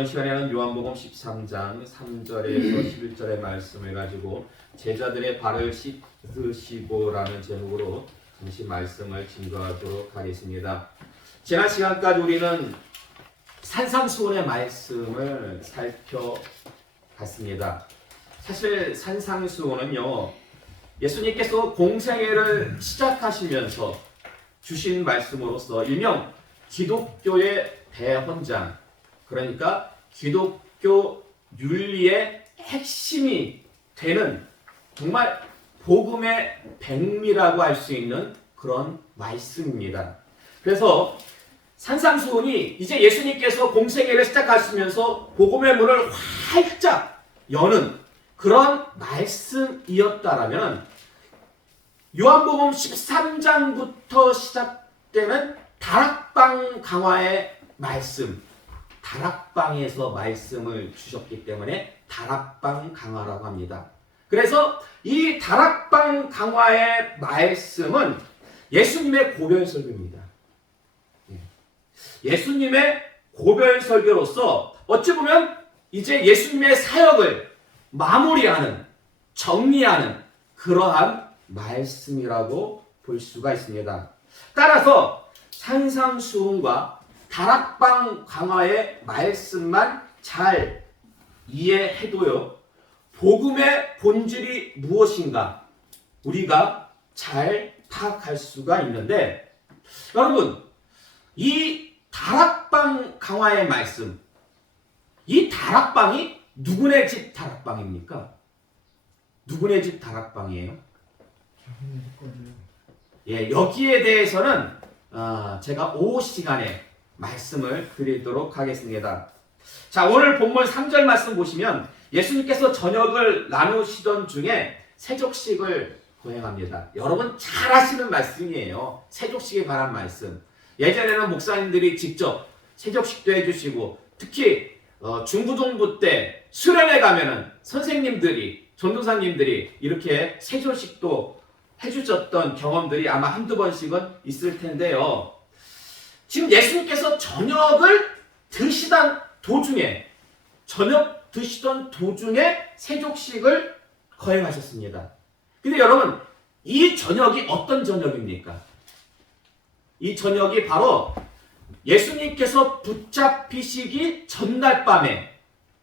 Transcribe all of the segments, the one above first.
이번 시간에는 요한복음 13장 3절에서 11절의 말씀을 가지고 제자들의 발을 씻으시고라는 제목으로 잠시 말씀을 증거하도록 하겠습니다. 지난 시간까지 우리는 산상수훈의 말씀을 살펴봤습니다. 사실 산상수훈은요, 예수님께서 공생애를 시작하시면서 주신 말씀으로서 일명 기독교의 대헌장, 그러니까 기독교 윤리의 핵심이 되는 정말 복음의 백미라고 할 수 있는 그런 말씀입니다. 그래서 산상수훈이 이제 예수님께서 공생애를 시작하시면서 복음의 문을 활짝 여는 그런 말씀이었다라면 요한복음 13장부터 시작되는 다락방 강화의 말씀, 다락방에서 말씀을 주셨기 때문에 다락방 강화라고 합니다. 그래서 이 다락방 강화의 말씀은 예수님의 고별설교입니다. 예수님의 고별설교로서 어찌 보면 이제 예수님의 사역을 마무리하는, 정리하는 그러한 말씀이라고 볼 수가 있습니다. 따라서 산상수훈과 다락방 강화의 말씀만 잘 이해해도요, 복음의 본질이 무엇인가 우리가 잘 파악할 수가 있는데, 여러분, 이 다락방 강화의 말씀, 이 다락방이 누구네 집 다락방입니까? 누구네 집 다락방이에요? 예, 여기에 대해서는 제가 오후 시간에 말씀을 드리도록 하겠습니다. 자, 오늘 본문 3절 말씀 보시면 예수님께서 저녁을 나누시던 중에 세족식을 거행합니다. 여러분 잘 아시는 말씀이에요. 세족식에 관한 말씀. 예전에는 목사님들이 직접 세족식도 해주시고, 특히 중고등부 때 수련회 가면은 선생님들이, 전도사님들이 이렇게 세족식도 해주셨던 경험들이 아마 한두 번씩은 있을 텐데요. 지금 예수님께서 저녁을 드시던 도중에 세족식을 거행하셨습니다. 근데 여러분, 이 저녁이 어떤 저녁입니까? 이 저녁이 바로 예수님께서 붙잡히시기 전날 밤에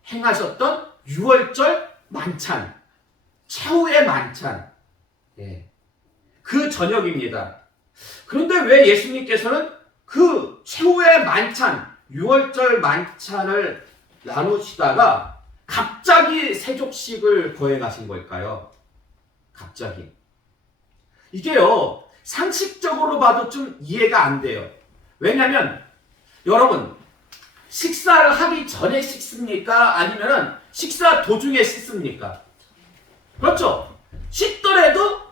행하셨던 유월절 만찬, 최후의 만찬, 그 저녁입니다. 그런데 왜 예수님께서는 그 최후의 만찬, 유월절 만찬을 나누시다가 갑자기 세족식을 거행하신 걸까요? 갑자기. 이게요, 상식적으로 봐도 좀 이해가 안 돼요. 왜냐면 여러분, 식사를 하기 전에 씻습니까? 아니면 식사 도중에 씻습니까? 그렇죠? 씻더라도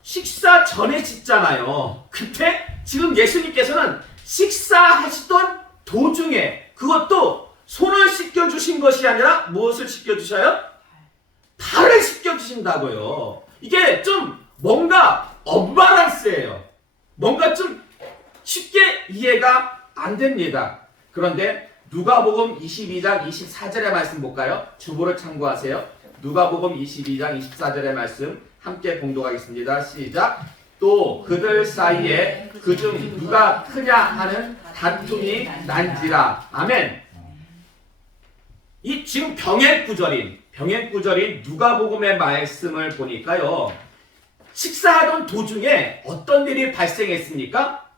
식사 전에 씻잖아요. 근데 지금 예수님께서는 식사하시던 도중에, 그것도 손을 씻겨주신 것이 아니라 무엇을 씻겨주셔요? 발을 씻겨주신다고요. 이게 좀 뭔가 언밸런스예요. 뭔가 좀 쉽게 이해가 안 됩니다. 그런데 누가복음 22장 24절의 말씀 볼까요? 주보를 참고하세요. 누가복음 22장 24절의 말씀 함께 봉독하겠습니다. 시작. 또 그들 사이에 그중 누가 크냐 하는 다툼이 난지라. 아멘. 이 지금 병행구절인 누가복음의 말씀을 보니까요, 식사하던 도중에 어떤 일이 발생했습니까?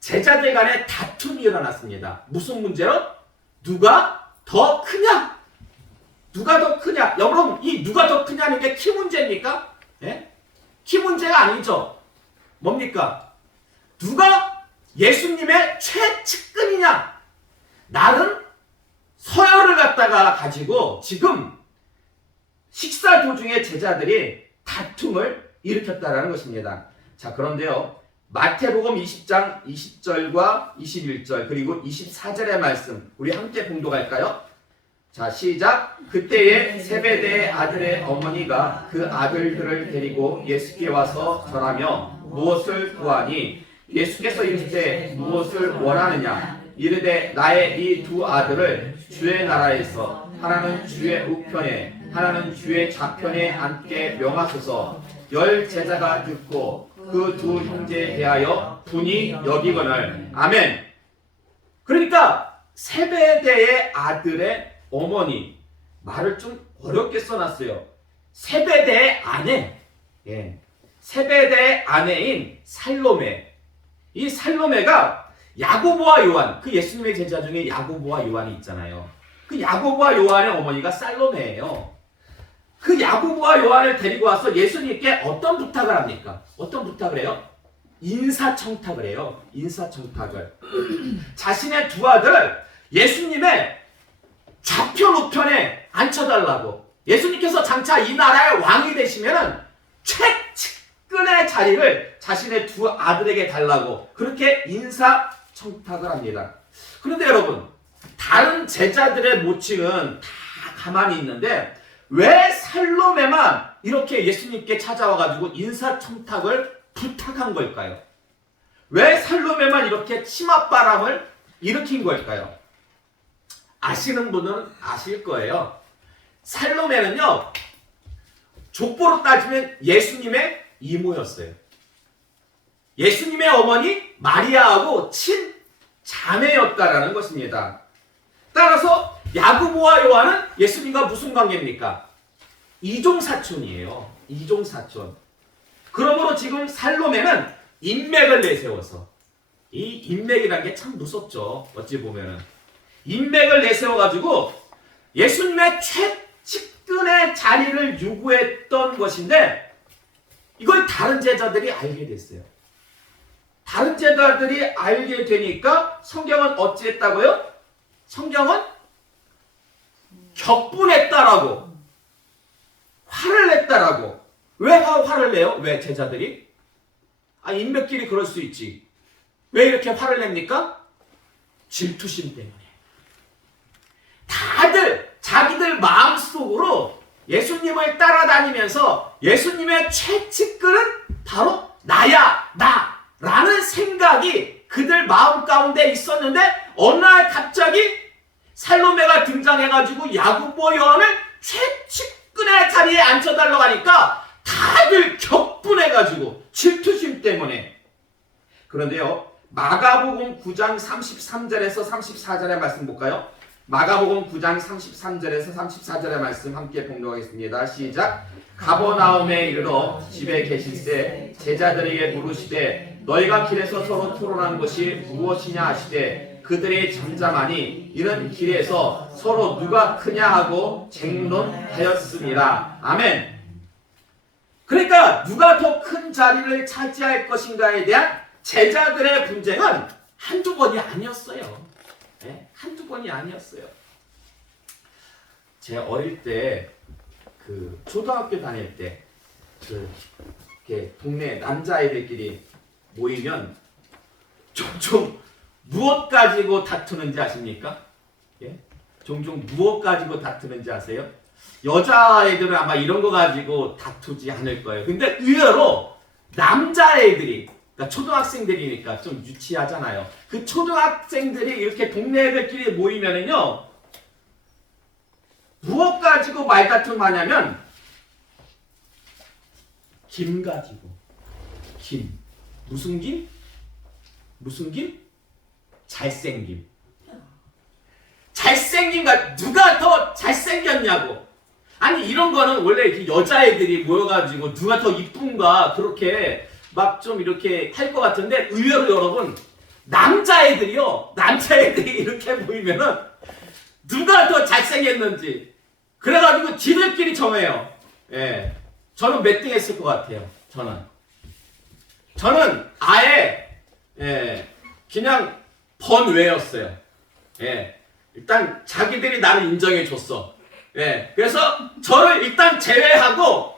제자들 간에 다툼이 일어났습니다. 무슨 문제로? 누가 더 크냐? 누가 더 크냐? 여러분, 이 누가 더 크냐는 게 키 문제입니까? 키 문제가 아니죠. 뭡니까? 누가 예수님의 최측근이냐? 나는 서열을 갖다가 가지고 지금 식사 도중에 제자들이 다툼을 일으켰다라는 것입니다. 자, 그런데요, 마태복음 20장 20절과 21절 그리고 24절의 말씀 우리 함께 봉독할까요? 자, 시작. 그때에 세베대의 아들의 어머니가 그 아들들을 데리고 예수께 와서 절하며 무엇을 구하니? 예수께서 이르시되 무엇을 원하느냐? 이르되 나의 이 두 아들을 주의 나라에서 하나는 주의 우편에 하나는 주의 좌편에 앉게 명하소서. 열 제자가 듣고 그 두 형제에 대하여 분이 여기거늘. 아멘. 그러니까 세베대의 아들의 어머니, 말을 좀 어렵게 써놨어요. 세베대의 아내, 세베대의 아내인 살로메. 이 살로메가 야고보와 요한, 그 예수님의 제자 중에 야고보와 요한이 있잖아요. 그 야고보와 요한의 어머니가 살로메예요. 그 야고보와 요한을 데리고 와서 예수님께 어떤 부탁을 합니까? 어떤 부탁을 해요? 인사청탁을 해요. 인사청탁을. 자신의 두 아들을 예수님의 좌편 우편에 앉혀달라고. 예수님께서 장차 이 나라의 왕이 되시면은 최측근의 자리를 자신의 두 아들에게 달라고 그렇게 인사청탁을 합니다. 그런데 여러분, 다른 제자들의 모칭은 다 가만히 있는데 왜 살로메만 이렇게 예수님께 찾아와가지고 인사청탁을 부탁한 걸까요? 왜 살로메만 이렇게 치맛바람을 일으킨 걸까요? 아시는 분은 아실 거예요. 살로메는요, 족보로 따지면 예수님의 이모였어요. 예수님의 어머니 마리아하고 친자매였다라는 것입니다. 따라서 야고보와 요한은 예수님과 무슨 관계입니까? 이종사촌이에요. 이종사촌. 그러므로 지금 살로메는 인맥을 내세워서, 이 인맥이라는 게 참 무섭죠. 어찌 보면은 인맥을 내세워가지고 예수님의 최측근의 자리를 요구했던 것인데 이걸 다른 제자들이 알게 됐어요. 다른 제자들이 알게 되니까 성경은 어찌했다고요? 성경은 격분했다라고, 화를 냈다라고. 왜 화를 내요? 왜 제자들이? 인맥끼리 그럴 수 있지. 왜 이렇게 화를 냅니까? 질투심 때문에. 다들 자기들 마음속으로 예수님을 따라다니면서 예수님의 최측근은 바로 나야, 나라는 생각이 그들 마음 가운데 있었는데 어느 날 갑자기 살로메가 등장해가지고 야고보 요한을 최측근의 자리에 앉혀달라고 하니까 다들 격분해가지고 질투심 때문에. 그런데요, 마가복음 9장 33절에서 34절의 말씀 볼까요? 마가복음 9장 33절에서 34절의 말씀 함께 봉독하겠습니다. 시작. 가버나움에 이르러 집에 계실새 제자들에게 물으시되 너희가 길에서 서로 토론한 것이 무엇이냐 하시되 그들이 잠잠하니 이는 길에서 서로 누가 크냐 하고 쟁론하였습니다. 아멘. 그러니까 누가 더 큰 자리를 차지할 것인가에 대한 제자들의 분쟁은 한두 번이 아니었어요. 한두 번이 아니었어요. 제가 어릴 때 그 초등학교 다닐 때 이렇게 동네 남자아이들끼리 모이면 종종 무엇 가지고 다투는지 아십니까? 종종 무엇 가지고 다투는지 아세요? 여자애들은 아마 이런 거 가지고 다투지 않을 거예요. 근데 의외로 남자애들이, 그러니까 초등학생들이니까 좀 유치하잖아요. 그 초등학생들이 이렇게 동네 애들끼리 모이면은요, 무엇 가지고 말다툼 하냐면, 김 가지고. 김. 무슨 김? 무슨 김? 잘생김. 잘생김과 누가 더 잘생겼냐고. 아니, 이런 거는 원래 여자애들이 모여가지고 누가 더 이쁜가 그렇게 막 좀 이렇게 할 것 같은데 의외로 여러분, 남자애들이 이렇게 모이면은 누가 더 잘생겼는지 그래가지고 지들끼리 정해요. 저는 몇 등 했을 것 같아요. 저는 아예 그냥 번외였어요. 일단 자기들이 나를 인정해 줬어. 그래서 저를 일단 제외하고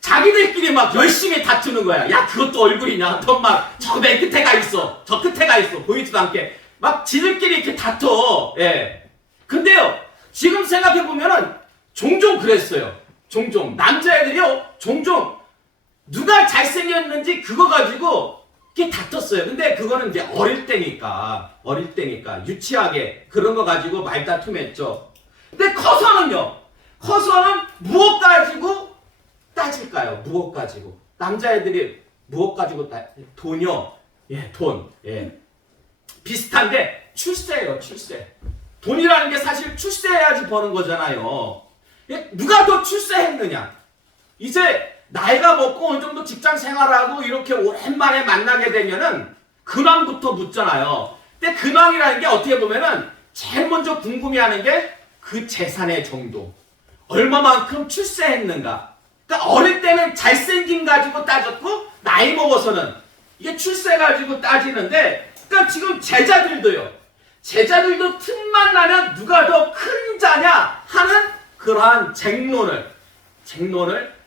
자기들끼리 막 열심히 다투는 거야. 야, 그것도 얼굴이냐? 너 막 저 맨 끝에 가 있어. 저 끝에 가 있어. 보이지도 않게. 막 지들끼리 이렇게 다퉈. 근데요, 지금 생각해 보면은 종종 그랬어요. 종종 남자애들이요, 종종 누가 잘생겼는지 그거 가지고 이게 다퉜어요. 근데 그거는 이제 어릴 때니까 유치하게 그런 거 가지고 말다툼했죠. 근데 커서는요. 커서는 무엇 가지고 따질까요? 무엇 가지고? 남자애들이 무엇 가지고 돈이요. 예, 돈. 예. 비슷한데 출세예요, 출세. 돈이라는 게 사실 출세해야지 버는 거잖아요. 예, 누가 더 출세했느냐? 이제 나이가 먹고 어느 정도 직장 생활하고 이렇게 오랜만에 만나게 되면은 근황부터 묻잖아요. 근데 근황이라는 게 어떻게 보면은 제일 먼저 궁금해하는 게 그 재산의 정도. 얼마만큼 출세했는가. 그러니까 어릴 때는 잘생김 가지고 따졌고 나이 먹어서는 이게 출세 가지고 따지는데, 그러니까 지금 제자들도 틈만 나면 누가 더 큰 자냐 하는 그러한 쟁론을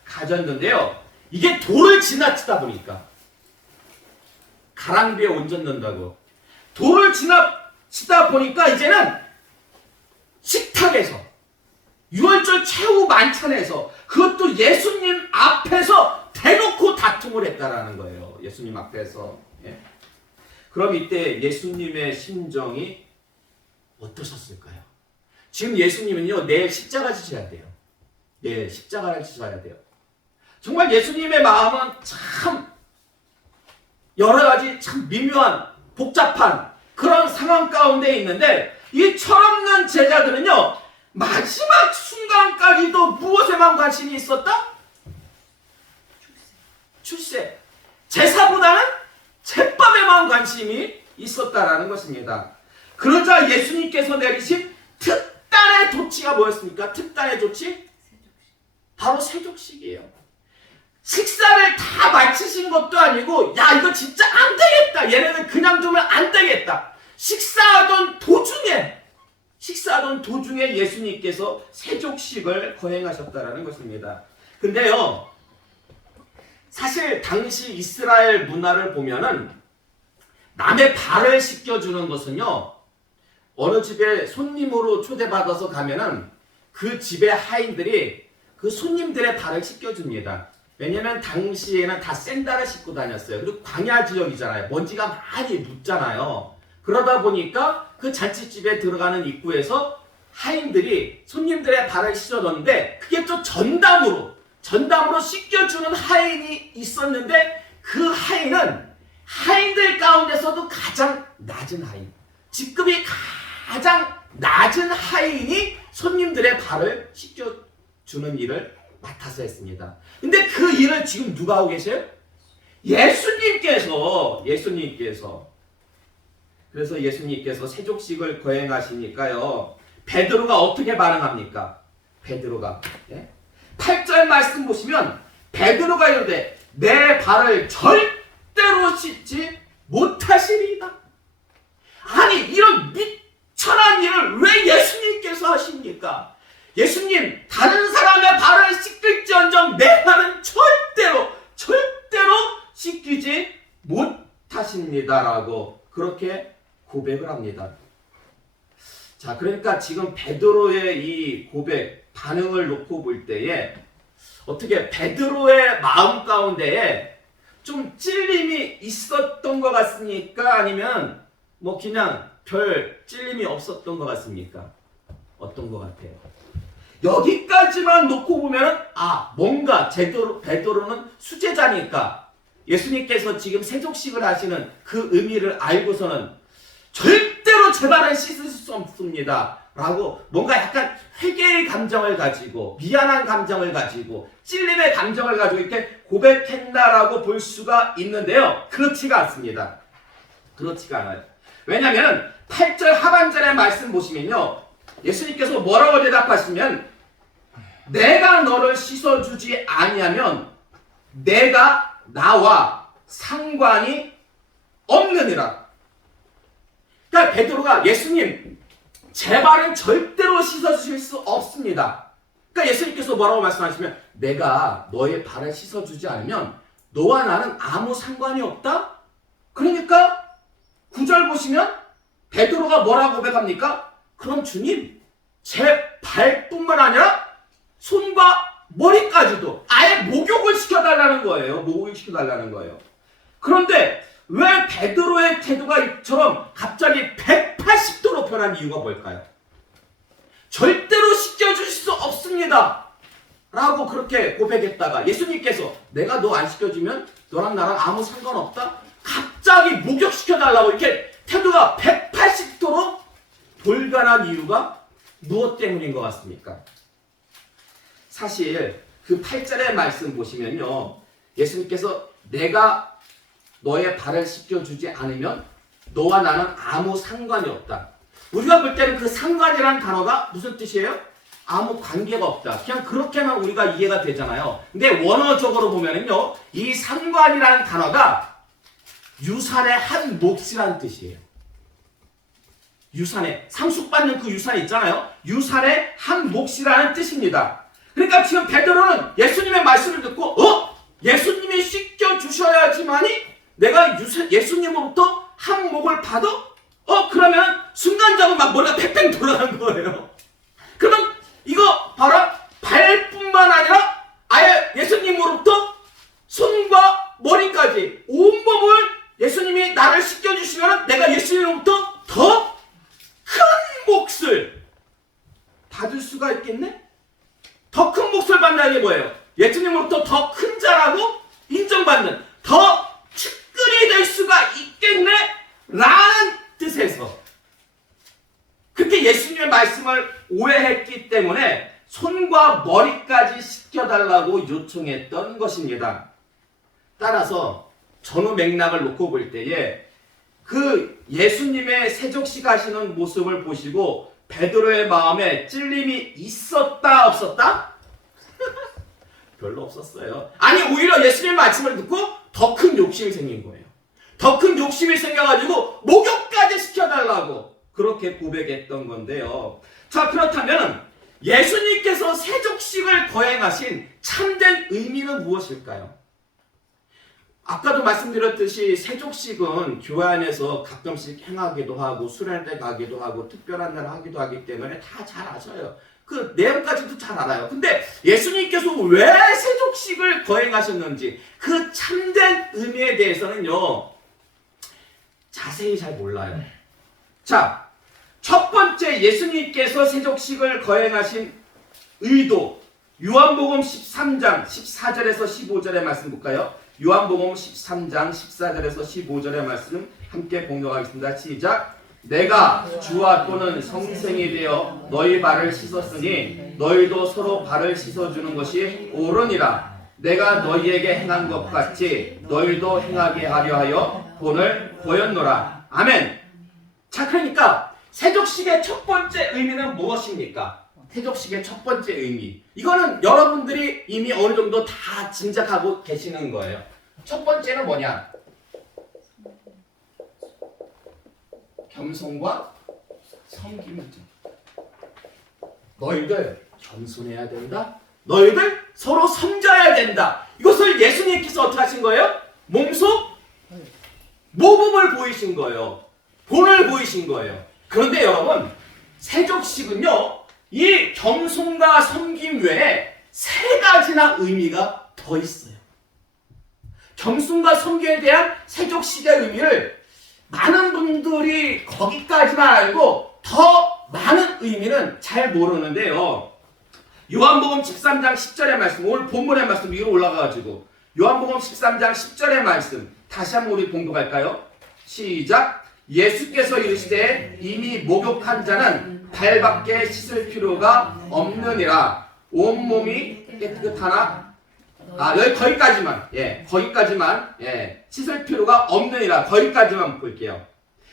가졌는데요. 이게 도를 지나치다 보니까 가랑비에 얹었는다고 도를 지나치다 보니까 이제는 식탁에서 유월절 최후 만찬에서 그것도 예수님 앞에서 대놓고 다툼을 했다라는 거예요. 예수님 앞에서. 예. 그럼 이때 예수님의 심정이 어떠셨을까요? 지금 예수님은요, 내일 십자가 지셔야 돼요. 내일 십자가를 지셔야 돼요. 정말 예수님의 마음은 참 여러 가지 참 미묘한 복잡한 그런 상황 가운데 있는데, 이 철없는 제자들은요, 마지막 순간까지도 무엇에만 관심이 있었다? 출세. 제사보다는 제밥에만 관심이 있었다라는 것입니다. 그러자 예수님께서 내리신 특단의 조치가 뭐였습니까? 특단의 조치? 바로 세족식이에요. 식사를 다 마치신 것도 아니고, 야, 이거 진짜 안 되겠다. 얘네는 그냥 두면 안 되겠다. 식사하던 도중에 예수님께서 세족식을 거행하셨다라는 것입니다. 근데요, 사실 당시 이스라엘 문화를 보면은 남의 발을 씻겨주는 것은요, 어느 집에 손님으로 초대받아서 가면은 그 집의 하인들이 그 손님들의 발을 씻겨줍니다. 왜냐면 당시에는 다 샌들을 신고 다녔어요. 그리고 광야 지역이잖아요. 먼지가 많이 묻잖아요. 그러다 보니까 그 잔치집에 들어가는 입구에서 하인들이 손님들의 발을 씻어줬는데, 그게 또 전담으로 씻겨주는 하인이 있었는데, 그 하인은 하인들 가운데서도 가장 낮은 하인, 직급이 가장 낮은 하인이 손님들의 발을 씻겨주는 일을 맡아서 했습니다. 근데 그 일을 지금 누가 하고 계세요? 예수님께서. 그래서 예수님께서 세족식을 거행하시니까요, 베드로가 어떻게 반응합니까? 베드로가 8절 말씀 보시면 베드로가 이르되 내 발을 절대로 씻지 못하시리이다. 아니, 이런 미천한 일을 왜 예수님께서 하십니까? 예수님, 다른 사람의 발을 씻길지언정 내 발은 절대로 씻기지 못하십니다라고 그렇게 고백을 합니다. 자, 그러니까 지금 베드로의 이 고백 반응을 놓고 볼 때에 어떻게 베드로의 마음 가운데에 좀 찔림이 있었던 것 같습니까? 아니면 뭐 그냥 별 찔림이 없었던 것 같습니까? 어떤 것 같아요? 여기까지만 놓고 보면 뭔가 베드로는 수제자니까 예수님께서 지금 세족식을 하시는 그 의미를 알고서는 절대로 제 발을 씻을 수 없습니다 라고 뭔가 약간 회개의 감정을 가지고, 미안한 감정을 가지고, 찔림의 감정을 가지고 이렇게 고백했다라고 볼 수가 있는데요, 그렇지가 않습니다. 그렇지가 않아요. 왜냐하면 8절 하반절의 말씀 보시면요, 예수님께서 뭐라고 대답하시면 내가 너를 씻어주지 아니하면 내가 나와 상관이 없느니라. 그러니까 베드로가 예수님, 제 발은 절대로 씻어주실 수 없습니다. 그러니까 예수님께서 뭐라고 말씀하시면 내가 너의 발을 씻어주지 않으면 너와 나는 아무 상관이 없다? 그러니까 9절 보시면 베드로가 뭐라고 고백합니까? 그럼 주님, 제 발뿐만 아니라 손과 머리까지도 아예 목욕을 시켜달라는 거예요. 그런데 왜 베드로의 태도가 이처럼 갑자기 180도로 변한 이유가 뭘까요? 절대로 씻겨주실 수 없습니다 라고 그렇게 고백했다가 예수님께서 내가 너 안 씻겨주면 너랑 나랑 아무 상관없다? 갑자기 목욕시켜달라고 이렇게 태도가 180도로 돌변한 이유가 무엇 때문인 것 같습니까? 사실 그 8절의 말씀 보시면요, 예수님께서 내가 너의 발을 씻겨주지 않으면 너와 나는 아무 상관이 없다. 우리가 볼 때는 그 상관이라는 단어가 무슨 뜻이에요? 아무 관계가 없다. 그냥 그렇게만 우리가 이해가 되잖아요. 근데 원어적으로 보면은요, 이 상관이라는 단어가 유산의 한 몫이라는 뜻이에요. 유산의, 상속받는 그 유산이 있잖아요. 유산의 한 몫이라는 뜻입니다. 그러니까 지금 베드로는 예수님의 말씀을 듣고 예수님이 씻겨주셔야지만이 내가 예수님으로부터 한 몫을 받아? 그러면 순간적으로 막 머리가 팽팽 돌아간 거예요. 그러면 이거 봐라, 발뿐만 아니라 아예 예수님으로부터 손과 머리까지 온몸을 예수님이 나를 씻겨주시면 내가 예수님으로부터 더 큰 몫을 받을 수가 있겠네? 더 큰 몫을 받는다는 게 뭐예요? 예수님으로부터 더 큰 자라고 인정받는, 더 측근이 될 수가 있겠네? 라는 뜻에서 그렇게 예수님의 말씀을 오해했기 때문에 손과 머리까지 씻겨달라고 요청했던 것입니다. 따라서 전후 맥락을 놓고 볼 때에 그 예수님의 세족식 하시는 모습을 보시고 베드로의 마음에 찔림이 있었다 없었다? 별로 없었어요. 아니 오히려 예수님의 말씀을 듣고 더 큰 욕심이 생긴 거예요. 더 큰 욕심이 생겨가지고 목욕까지 시켜달라고 그렇게 고백했던 건데요. 자, 그렇다면 예수님께서 세족식을 거행하신 참된 의미는 무엇일까요? 아까도 말씀드렸듯이 세족식은 교회 안에서 가끔씩 행하기도 하고 수련회 가기도 하고 특별한 날 하기도 하기 때문에 다 잘 아셔요. 그 내용까지도 잘 알아요. 근데 예수님께서 왜 세족식을 거행하셨는지 그 참된 의미에 대해서는요, 자세히 잘 몰라요. 자, 첫 번째 예수님께서 세족식을 거행하신 의도, 요한복음 13장 14절에서 15절의 말씀 볼까요? 요한복음 13장 14절에서 15절의 말씀 함께 공독하겠습니다. 시작. 내가 주와 또는 성생이 되어 너희 발을 씻었으니 너희도 서로 발을 씻어주는 것이 옳으니라. 내가 너희에게 행한 것 같이 너희도 행하게 하려 하여 본을 보였노라. 아멘. 자, 그러니까 세족식의 첫 번째 의미는 무엇입니까? 세족식의 첫 번째 의미, 이거는 여러분들이 이미 어느 정도 다 짐작하고 계시는 거예요. 첫 번째는 뭐냐? 겸손과 섬김이죠. 너희들 겸손해야 된다. 너희들 서로 섬겨야 된다. 이것을 예수님께서 어떻게 하신 거예요? 몸소 모범을 보이신 거예요. 본을 보이신 거예요. 그런데 여러분, 세족식은요, 이 겸손과 섬김 외에 세 가지나 의미가 더 있어요. 겸손과 섬김에 대한 세족식의 의미를 많은 분들이 거기까지만 알고 더 많은 의미는 잘 모르는데요. 요한복음 13장 10절의 말씀, 오늘 본문의 말씀 위로 올라가가지고 요한복음 13장 10절의 말씀 다시 한번 우리 봉독할까요? 시작. 예수께서 이르시되 이미 목욕한 자는 발밖에 씻을 필요가 없느니라. 온몸이 깨끗하나 거기까지만, 거기까지만, 씻을 필요가 없느니라. 거기까지만 볼게요.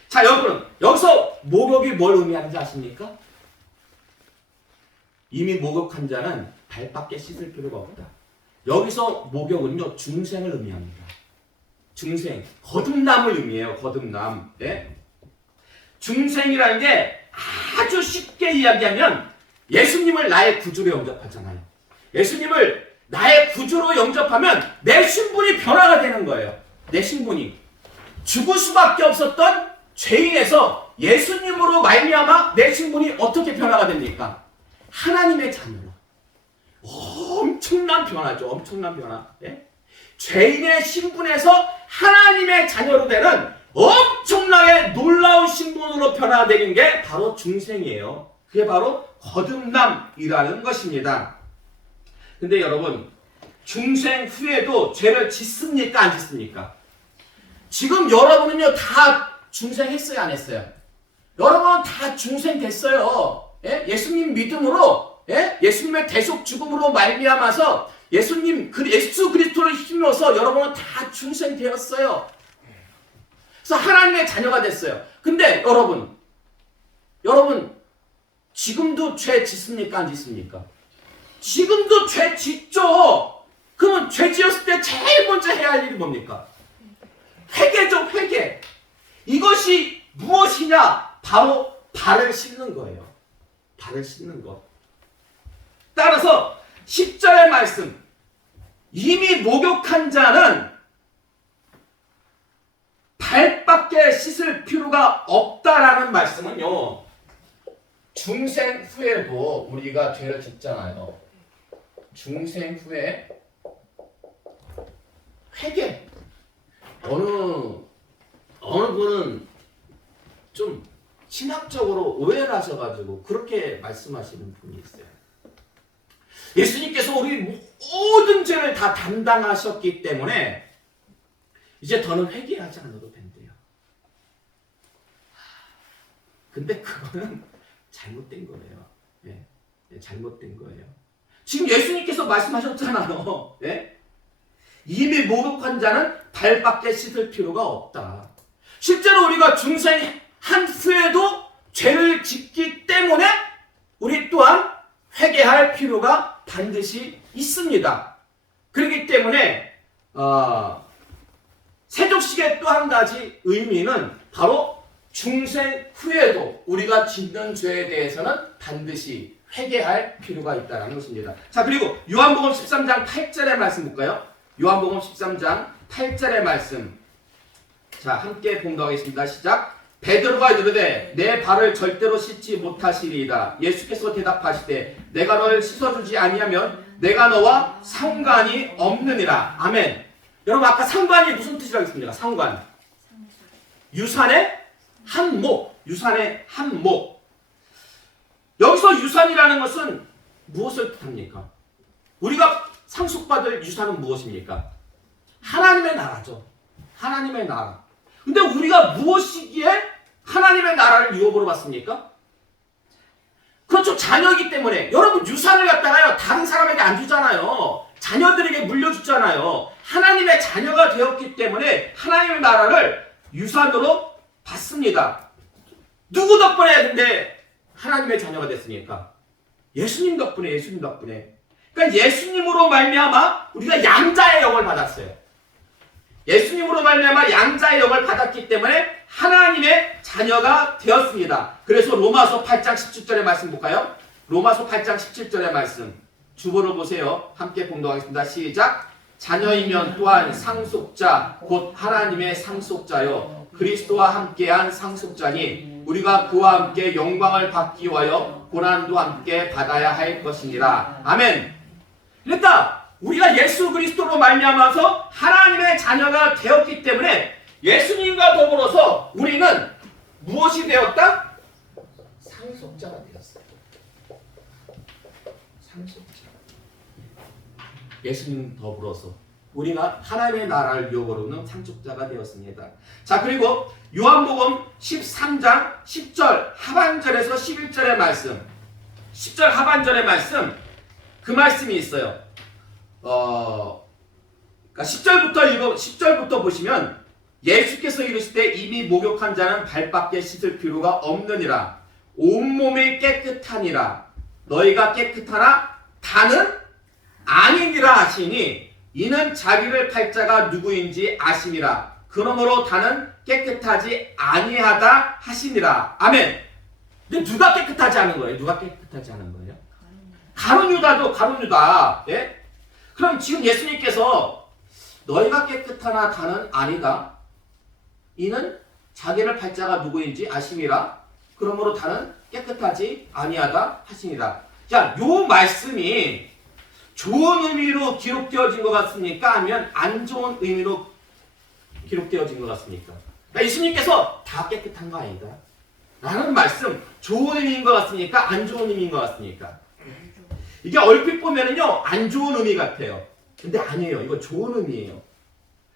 자, 여러분, 여기서 목욕이 뭘 의미하는지 아십니까? 이미 목욕한 자는 발밖에 씻을 필요가 없다. 여기서 목욕은요, 중생을 의미합니다. 중생, 거듭남을 의미해요. 거듭남. 중생이라는 게 아주 쉽게 이야기하면 예수님을 나의 구주로 영접하잖아요. 예수님을 나의 구주로 영접하면 내 신분이 변화가 되는 거예요. 내 신분이 죽을 수밖에 없었던 죄인에서 예수님으로 말미암아 내 신분이 어떻게 변화가 됩니까? 하나님의 자녀로. 엄청난 변화죠. 엄청난 변화. 죄인의 신분에서 하나님의 자녀로 되는 엄청나게 놀라운 신분으로 변화되는 게 바로 중생이에요. 그게 바로 거듭남이라는 것입니다. 근데 여러분, 중생 후에도 죄를 짓습니까? 안 짓습니까? 지금 여러분은요, 다 중생 했어요? 안 했어요? 여러분은 다 중생 됐어요. 예? 예수님 믿음으로, 예? 예수님의 대속 죽음으로 말미암아서 예수 그리스도를 힘입어서 여러분은 다 중생 되었어요. 그래서 하나님의 자녀가 됐어요. 근데 여러분 지금도 죄 짓습니까? 안 짓습니까? 지금도 죄 짓죠. 그러면 죄 지었을 때 제일 먼저 해야 할 일이 뭡니까? 회개죠, 회개. 이것이 무엇이냐? 바로 발을 씻는 거예요. 발을 씻는 것. 따라서 10절의 말씀, 이미 목욕한 자는 발밖에 씻을 필요가 없다라는 말씀은요, 중생 후에도 우리가 죄를 짓잖아요. 중생 후에 회개. 어느 분은 좀 신학적으로 오해를 하셔가지고 그렇게 말씀하시는 분이 있어요. 예수님께서 우리 모든 죄를 다 담당하셨기 때문에 이제 더는 회개하지 않아도 된대요. 근데 그거는 잘못된 거예요. 네, 잘못된 거예요. 지금 예수님께서 말씀하셨잖아요. 네? 이미 목욕한 자는 발밖에 씻을 필요가 없다. 실제로 우리가 중생한 후에도 죄를 짓기 때문에 우리 또한 회개할 필요가 반드시 있습니다. 그렇기 때문에 세족식의 또 한 가지 의미는 바로 중생 후에도 우리가 짓는 죄에 대해서는 반드시 회개할 필요가 있다는 것입니다. 자, 그리고 요한복음 13장 8절의 말씀 볼까요? 요한복음 13장 8절의 말씀. 자, 함께 봉독하겠습니다. 시작. 베드로가 이르되 내 발을 절대로 씻지 못하시리이다. 예수께서 대답하시되 내가 너를 씻어주지 아니하면 내가 너와 상관이 없느니라. 아멘. 여러분, 아까 상관이 무슨 뜻이라고 했습니까? 상관. 유산의 한목. 유산의 한목. 여기서 유산이라는 것은 무엇을 뜻합니까? 우리가 상속받을 유산은 무엇입니까? 하나님의 나라죠. 하나님의 나라. 근데 우리가 무엇이기에 하나님의 나라를 유업으로 받습니까? 그렇죠. 자녀이기 때문에. 여러분, 유산을 갖다가요, 다른 사람에게 안 주잖아요. 자녀들에게 물려주잖아요. 하나님의 자녀가 되었기 때문에 하나님의 나라를 유산으로 받습니다. 누구 덕분에 근데 하나님의 자녀가 됐습니까? 예수님 덕분에, 예수님 덕분에. 그러니까 예수님으로 말미암아 우리가 양자의 영을 받았어요. 예수님으로 말미암아 양자의 영을 받았기 때문에 하나님의 자녀가 되었습니다. 그래서 로마서 8장 17절의 말씀 볼까요? 로마서 8장 17절의 말씀. 주보를 보세요. 함께 봉독하겠습니다. 시작. 자녀이면 또한 상속자 곧 하나님의 상속자요 그리스도와 함께한 상속자니 우리가 그와 함께 영광을 받기 위하여 고난도 함께 받아야 할 것이니라. 아멘. 그러니까 우리가 예수 그리스도로 말미암아서 하나님의 자녀가 되었기 때문에 예수님과 더불어서 우리는 무엇이 되었다? 상속자가 되었어요. 상속자. 예수님 더불어서 우리가 하나님의 나라를 유업으로는 상속자가 되었습니다. 자, 그리고 요한복음 13장 10절 하반절에서 11절의 말씀. 10절 하반절의 말씀. 그 말씀이 있어요. 그러니까 10절부터 보시면 예수께서 이르실 때 이미 목욕한 자는 발밖에 씻을 필요가 없느니라. 온몸이 깨끗하니라. 너희가 깨끗하나 다는 아니니라 하시니 이는 자기를 팔 자가 누구인지 아심이라. 그러므로 다는 깨끗하지 아니하다 하시니라. 아멘. 근데 누가 깨끗하지 않은 거예요? 누가 깨끗하지 않은 거예요? 가룟 유다. 예? 그럼 지금 예수님께서 너희가 깨끗하나 다는 아니다. 이는 자기를 팔 자가 누구인지 아심이라. 그러므로 다는 깨끗하지 아니하다 하시니라. 자, 요 말씀이 좋은 의미로 기록되어진 것 같습니까? 아니면 안 좋은 의미로 기록되어진 것 같습니까? 그러니까 예수님께서 다 깨끗한 거 아니다 라는 말씀, 좋은 의미인 것 같습니까? 안 좋은 의미인 것 같습니까? 이게 얼핏 보면은요, 안 좋은 의미 같아요. 근데 아니에요. 이거 좋은 의미예요.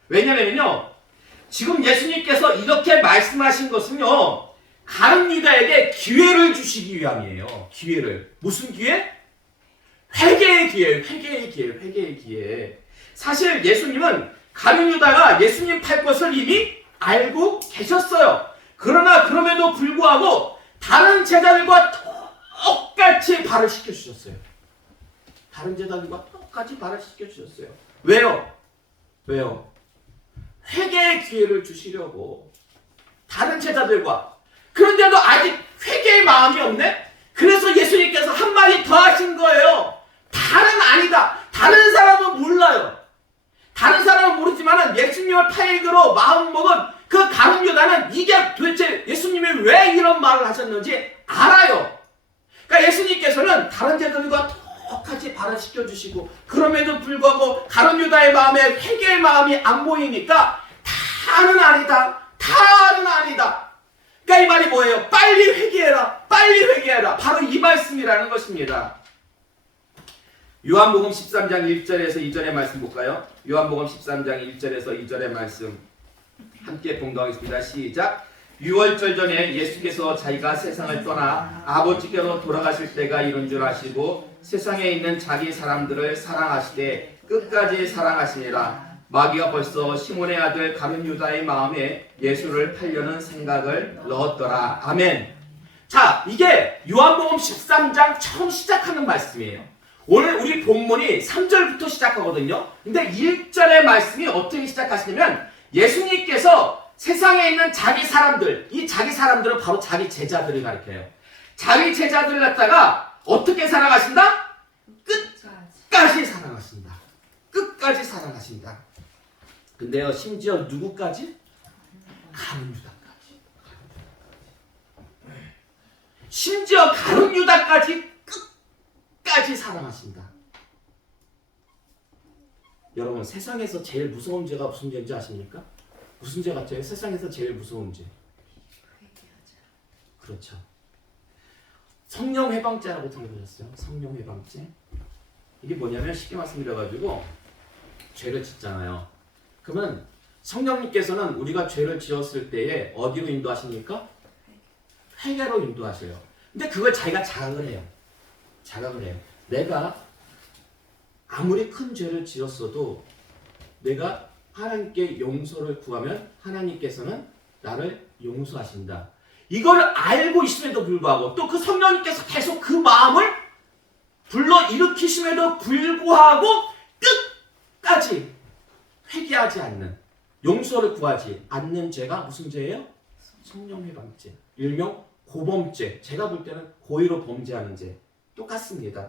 왜냐면요, 지금 예수님께서 이렇게 말씀하신 것은요, 가룟 유다에게 기회를 주시기 위함이에요. 기회를. 무슨 기회? 회개의 기회, 회개의 기회, 회개의 기회. 사실 예수님은 가룟 유다가 예수님 팔 것을 이미 알고 계셨어요. 그러나 그럼에도 불구하고 다른 제자들과 똑같이 발을 시켜주셨어요. 다른 제자들과 똑같이 발을 시켜주셨어요. 왜요? 왜요? 회개의 기회를 주시려고. 다른 제자들과. 그런데도 아직 회개의 마음이 없네? 그래서 예수님께서 한마디 더 하신 거예요. 다른 아니다. 다른 사람은 몰라요. 다른 사람은 모르지만 예수님을 팔기로 마음먹은 그 가룟 유다는 이게 도대체 예수님이 왜 이런 말을 하셨는지 알아요. 그러니까 예수님께서는 다른 제자들과 똑같이 발을 시켜주시고 그럼에도 불구하고 가룟 유다의 마음에 회개의 마음이 안 보이니까 다는 아니다. 다는 아니다. 그러니까 이 말이 뭐예요? 빨리 회개해라. 빨리 회개해라. 바로 이 말씀이라는 것입니다. 요한복음 13장 1절에서 2절의 말씀 볼까요? 요한복음 13장 1절에서 2절의 말씀 함께 봉독하겠습니다. 시작. 유월절 전에 예수께서 자기가 세상을 떠나 아버지께로 돌아가실 때가 이른 줄 아시고 세상에 있는 자기 사람들을 사랑하시되 끝까지 사랑하시니라. 마귀가 벌써 시몬의 아들 가룟 유다의 마음에 예수를 팔려는 생각을 넣었더라. 아멘. 자, 이게 요한복음 13장 처음 시작하는 말씀이에요. 오늘 우리 본문이 3절부터 시작하거든요. 근데 1절의 말씀이 어떻게 시작하시냐면 예수님께서 세상에 있는 자기 사람들, 이 자기 사람들은 바로 자기 제자들을 가리켜요. 자기 제자들을 갖다가 어떻게 사랑하신다? 끝까지 사랑하신다. 끝까지 사랑하신다. 근데요, 심지어 누구까지? 가룟 유다까지. 심지어 가룟 유다까지 끝까지 사랑하신다. 여러분, 세상에서 제일 무서운 죄가 무슨 죄인지 아십니까? 무슨 죄 같아요? 세상에서 제일 무서운 죄. 그렇죠. 성령 회방죄라고 들어보셨어요? 성령 회방죄? 이게 뭐냐면 쉽게 말씀드려가지고 죄를 짓잖아요. 그러면 성령님께서는 우리가 죄를 지었을 때에 어디로 인도하십니까? 회개로 인도하셔요. 근데 그걸 자기가 자각을 해요. 자각을 해요. 내가 아무리 큰 죄를 지었어도 내가 하나님께 용서를 구하면 하나님께서는 나를 용서하신다. 이걸 알고 있음에도 불구하고 또 그 성령님께서 계속 그 마음을 불러일으키심에도 불구하고 끝까지 회개하지 않는, 용서를 구하지 않는 죄가 무슨 죄예요? 성령회방죄. 일명 고범죄. 제가 볼 때는 고의로 범죄하는 죄. 똑같습니다.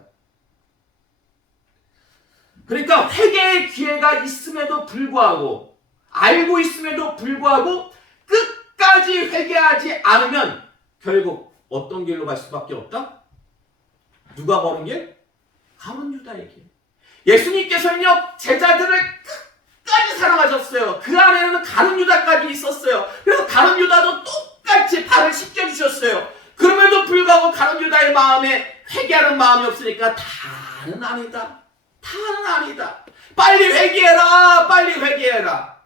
그러니까 회개의 기회가 있음에도 불구하고, 알고 있음에도 불구하고 끝까지 회개하지 않으면 결국 어떤 길로 갈 수밖에 없다? 누가 걸은 길? 가룟 유다의 길. 예수님께서는요, 제자들을 끝까지 사랑하셨어요. 그 안에는 가룟 유다까지 있었어요. 그래서 가룟 유다도 똑같이 발을 씻겨주셨어요. 그럼에도 불구하고 가룟 유다의 마음에 회개하는 마음이 없으니까 다는 아니다. 다는 아니다. 빨리 회개해라. 빨리 회개해라.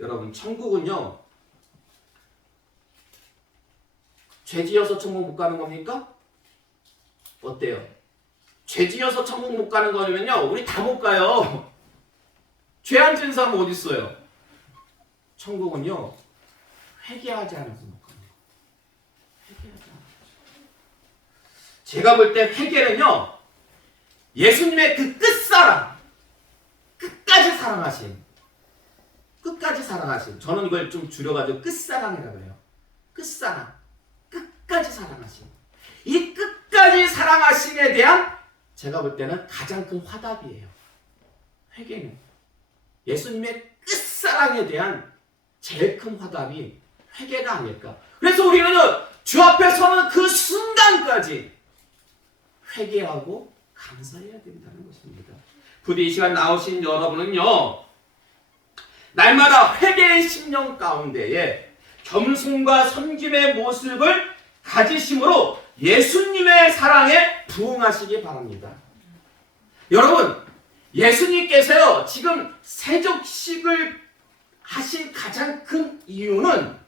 여러분, 천국은요, 죄지어서 천국 못 가는 겁니까? 어때요? 죄지어서 천국 못 가는 거면요, 우리 다 못 가요. 죄 안 지은 사람은 어디 있어요? 천국은요, 회개하지 않아서 못 가는 거예요. 회개하지 않아서. 제가 볼 때 회개는요, 예수님의 그 끝사랑, 끝까지 사랑하신, 끝까지 사랑하신, 저는 이걸 좀 줄여가지고 끝사랑이라고 해요. 끝사랑, 끝까지 사랑하신, 이 끝까지 사랑하심에 대한 제가 볼 때는 가장 큰 화답이에요. 회개는 예수님의 끝사랑에 대한 제일 큰 화답이 회개가 아닐까. 그래서 우리는 주 앞에 서는 그 순간 순간까지 회개하고 감사해야 된다는 것입니다. 부디 이 시간 나오신 여러분은요, 날마다 회개의 심령 가운데에 겸손과 섬김의 모습을 가지심으로 예수님의 사랑에 부응하시기 바랍니다. 여러분, 예수님께서요, 지금 세족식을 하신 가장 큰 이유는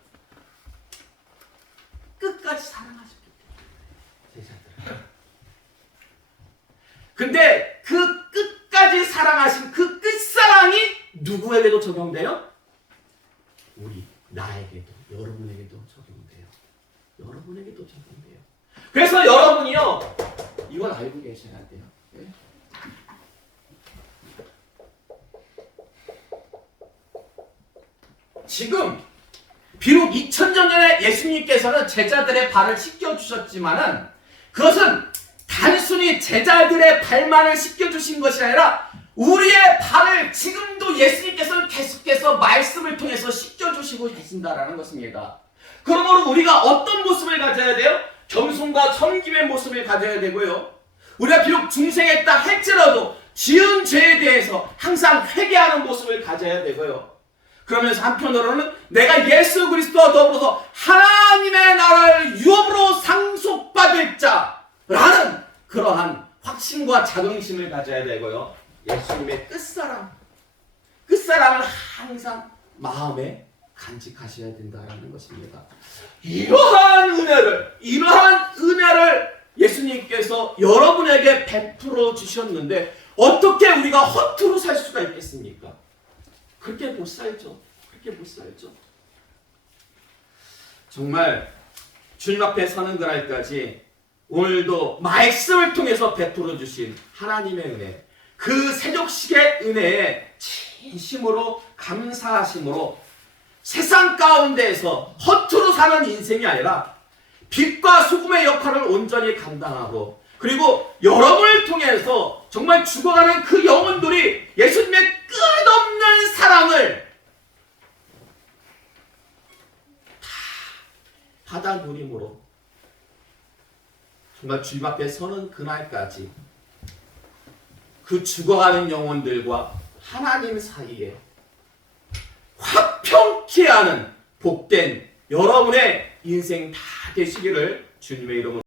끝까지 사랑하셨기 때문에, 제자들을. 근데 그 끝까지 사랑하신 그 끝사랑이 누구에게도 적용돼요? 우리, 나에게도, 여러분에게도 적용돼요. 여러분에게도 적용돼요. 그래서 여러분이요, 이걸 알고 계셔야 돼요. 네? 지금 비록 2000년 전에 예수님께서는 제자들의 발을 씻겨주셨지만은 그것은 단순히 제자들의 발만을 씻겨주신 것이 아니라 우리의 발을 지금도 예수님께서는 계속해서 말씀을 통해서 씻겨주시고 계신다라는 것입니다. 그러므로 우리가 어떤 모습을 가져야 돼요? 겸손과 섬김의 모습을 가져야 되고요. 우리가 비록 중생했다 할지라도 지은 죄에 대해서 항상 회개하는 모습을 가져야 되고요. 그러면서 한편으로는 내가 예수 그리스도와 더불어서 하나님의 나라를 유업으로 상속받을 자라는 그러한 확신과 자긍심을 가져야 되고요. 예수님의 끝사랑을 항상 마음에 간직하셔야 된다는 것입니다. 이러한 은혜를 예수님께서 여러분에게 베풀어 주셨는데 어떻게 우리가 허투루 살 수가 있겠습니까? 그렇게 못 살죠. 정말 주님 앞에 서는 그날까지 오늘도 말씀을 통해서 베풀어 주신 하나님의 은혜, 그 세족식의 은혜에 진심으로 감사하심으로 세상 가운데에서 허투루 사는 인생이 아니라 빛과 소금의 역할을 온전히 감당하고, 그리고 여러분을 통해서 정말 죽어가는 그 영혼들이 예수님의 끝없는 사랑을 다 받아 누림으로 정말 주님 앞에 서는 그날까지 그 죽어가는 영혼들과 하나님 사이에 화평케 하는 복된 여러분의 인생 다 되시기를 주님의 이름으로